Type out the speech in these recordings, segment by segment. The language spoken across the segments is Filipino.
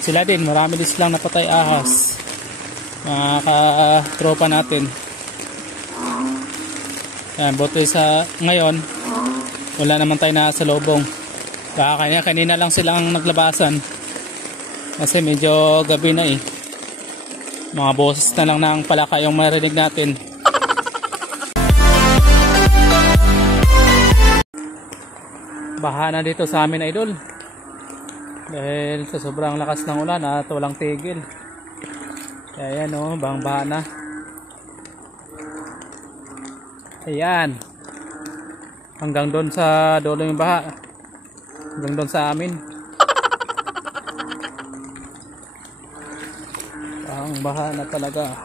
Sila din, marami din silang napatay ahas. Mga katropa natin. Yan, buti sa ngayon wala naman tayo na sa lobong. Kanina lang silang naglabasan kasi medyo gabi na eh. Mga boses na lang ng palaka yung marinig natin. Baha na dito sa amin, idol, dahil sa sobrang lakas ng ulan at walang tigil. Kaya yan o, baha na. Ayan, hanggang doon sa dulo yung baha, hanggang doon sa amin. Ang baha na talaga.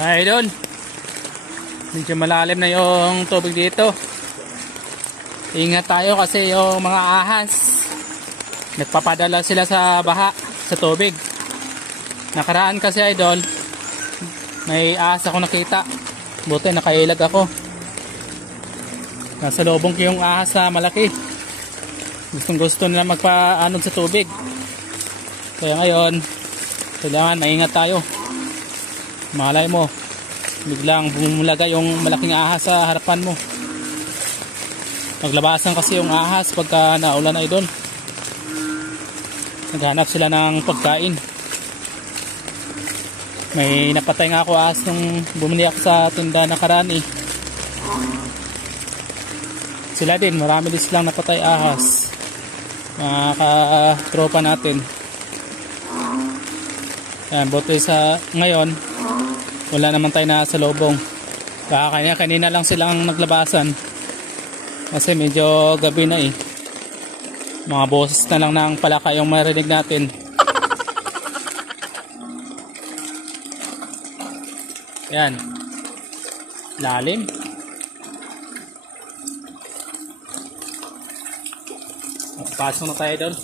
Ay doon, medyo malalim na yung tubig dito. Ingat tayo kasi yung mga ahas nagpapadala sila sa baha, sa tubig. Nakaraan kasi, idol, may ahas ako nakita. Buti nakailag ako. Nasa lobong ko yung ahas sa malaki. Gustong gusto nila magpaanod sa tubig. Kaya ngayon kailangan maingat tayo. Malay mo biglang bumulaga yung malaking ahas sa harapan mo. Maglabasan kasi yung ahas pagka naulan, idol. Naghanap sila ng pagkain. May napatay nga ako ahas nung bumili ako sa tinda nakaraan eh. Sila din, marami din silang napatay ahas. Mga katropa natin. Yan, buti sa ngayon wala naman tayo na sa lobong. Kanina lang silang naglabasan kasi medyo gabi na eh. Mga boses na lang ng palaka yung marinig natin. Yan, lalim. Pasok na tayo doon.